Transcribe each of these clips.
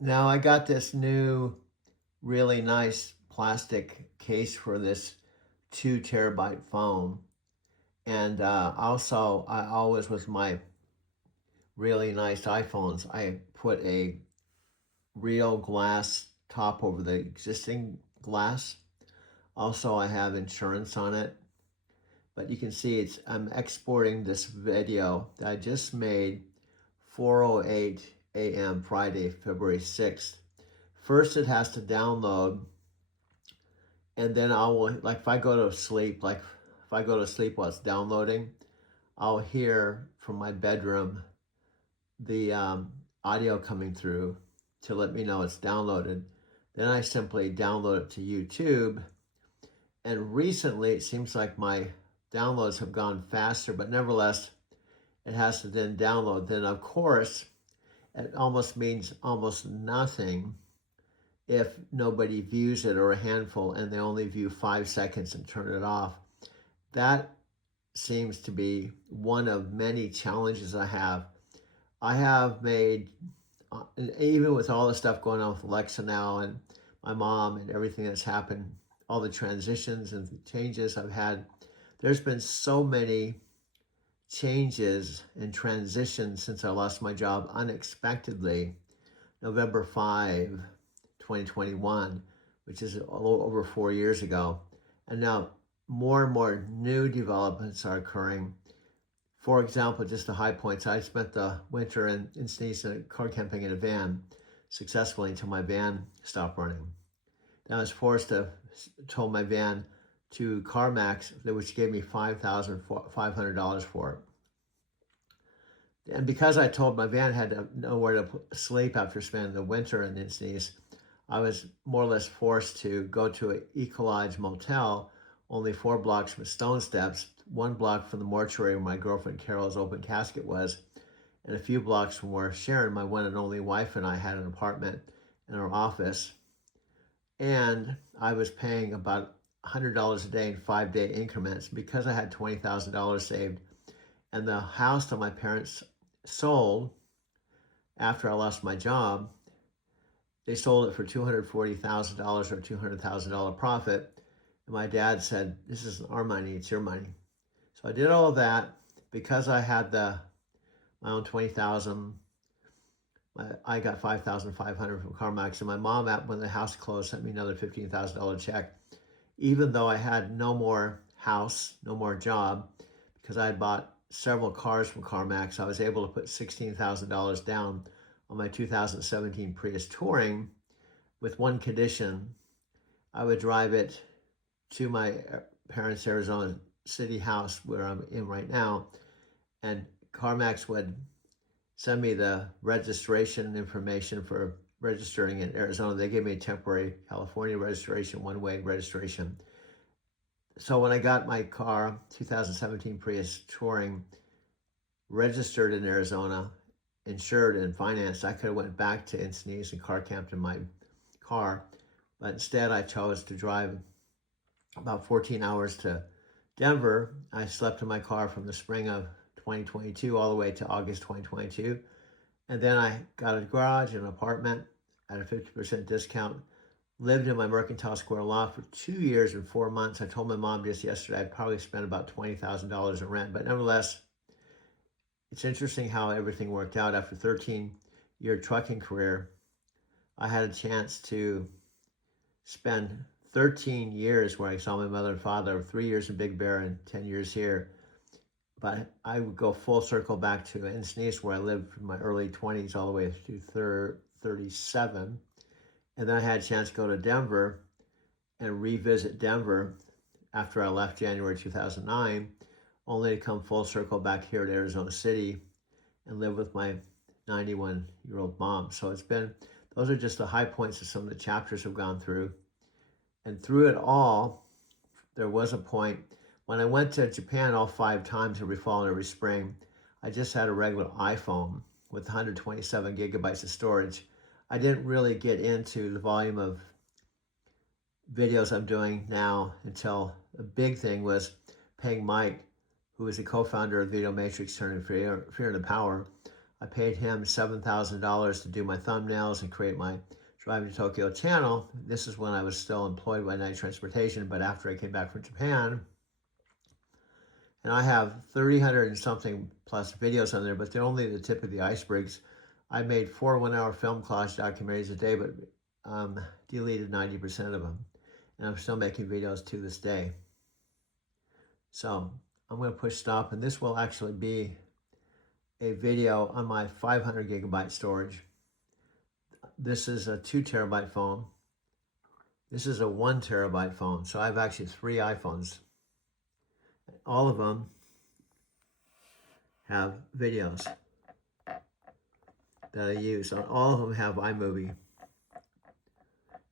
Now I got this new really nice plastic case for this 2 terabyte phone. And also, I always, with my really nice iPhones, I put a real glass top over the existing glass. Also, I have insurance on it. But you can see I'm exporting this video that I just made 4:08 a.m. Friday, February 6th. First, it has to download, and then I will, like, if I go to sleep, like if I go to sleep while it's downloading, I'll hear from my bedroom the audio coming through to let me know it's downloaded. Then I simply download it to YouTube. And recently, it seems like my downloads have gone faster, but nevertheless, it has to then download. Then, of course, it almost means almost nothing if nobody views it, or a handful, and they only view 5 seconds and turn it off. That seems to be one of many challenges I have. I have made, even with all the stuff going on with Alexa now and my mom and everything that's happened, all the transitions and changes I've had, there's been so many changes and transitions since I lost my job unexpectedly, November 5, 2021, which is a little over 4 years ago. And now more and more new developments are occurring. For example, just the high points. I spent the winter in Encinitas car camping in a van successfully until my van stopped running. Then I was forced to tow my van to CarMax, which gave me $5,500 for it. And because I told my van had nowhere to sleep after spending the winter in Encinitas, I was more or less forced to go to an Ecolodge motel, only 4 blocks from Stone Steps, 1 block from the mortuary where my girlfriend Carol's open casket was, and a few blocks from where Sharon, my one and only wife, and I had an apartment in our office. And I was paying about $100 a day in 5-day increments because I had $20,000 saved. And the house that my parents sold after I lost my job, they sold it for $240,000 or $200,000 profit. And my dad said, "This isn't our money, it's your money." So I did all of that because I had my own 20,000. I got 5,500 from CarMax, and my mom, when the house closed, sent me another $15,000 check. Even though I had no more house, no more job, because I had bought several cars from CarMax, I was able to put $16,000 down on my 2017 Prius Touring with one condition. I would drive it to my parents' Arizona City house where I'm in right now, and CarMax would send me the registration information for registering in Arizona. They gave me a temporary California registration, one-way registration. So when I got my car, 2017 Prius Touring, registered in Arizona, insured and financed, I could have went back to Encinitas and car camped in my car, but instead I chose to drive about 14 hours to Denver. I slept in my car from the spring of 2022 all the way to August 2022. And then I got a garage, an apartment at a 50% discount, lived in my Mercantile Square loft for 2 years and 4 months. I told my mom just yesterday I'd probably spent about $20,000 in rent, but nevertheless, it's interesting how everything worked out. After a 13-year trucking career, I had a chance to spend 13 years where I saw my mother and father, 3 years in Big Bear and 10 years here. But I would go full circle back to Encinitas, where I lived from my early 20s all the way to 37. And then I had a chance to go to Denver and revisit Denver after I left January 2009, only to come full circle back here to Arizona City and live with my 91-year-old mom. So those are just the high points of some of the chapters I've gone through. And through it all, there was a point when I went to Japan all 5 times every fall and every spring. I just had a regular iPhone with 127 gigabytes of storage. I didn't really get into the volume of videos I'm doing now until the big thing was paying Mike, who is the co-founder of Video Matrix, turning Fear into Power, I paid him $7,000 to do my thumbnails and create my Driving to Tokyo channel. This is when I was still employed by Night Transportation, but after I came back from Japan. And I have 300 and something plus videos on there, but they're only the tip of the icebergs. I made 4 one-hour film collage documentaries a day, but deleted 90% of them. And I'm still making videos to this day. So I'm going to push stop, and this will actually be a video on my 500 gigabyte storage. This is a 2 terabyte phone. This is a 1 terabyte phone. So I have actually 3 iPhones. All of them have videos that I use. All of them have iMovie.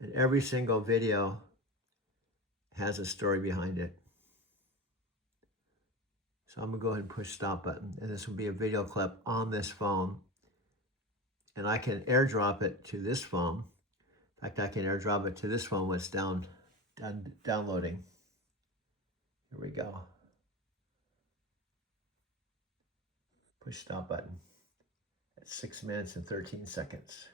And every single video has a story behind it. So I'm going to go ahead and push stop button. And this will be a video clip on this phone. And I can airdrop it to this phone. In fact, I can airdrop it to this phone when it's downloading. Here we go. Push stop button at 6 minutes and 13 seconds.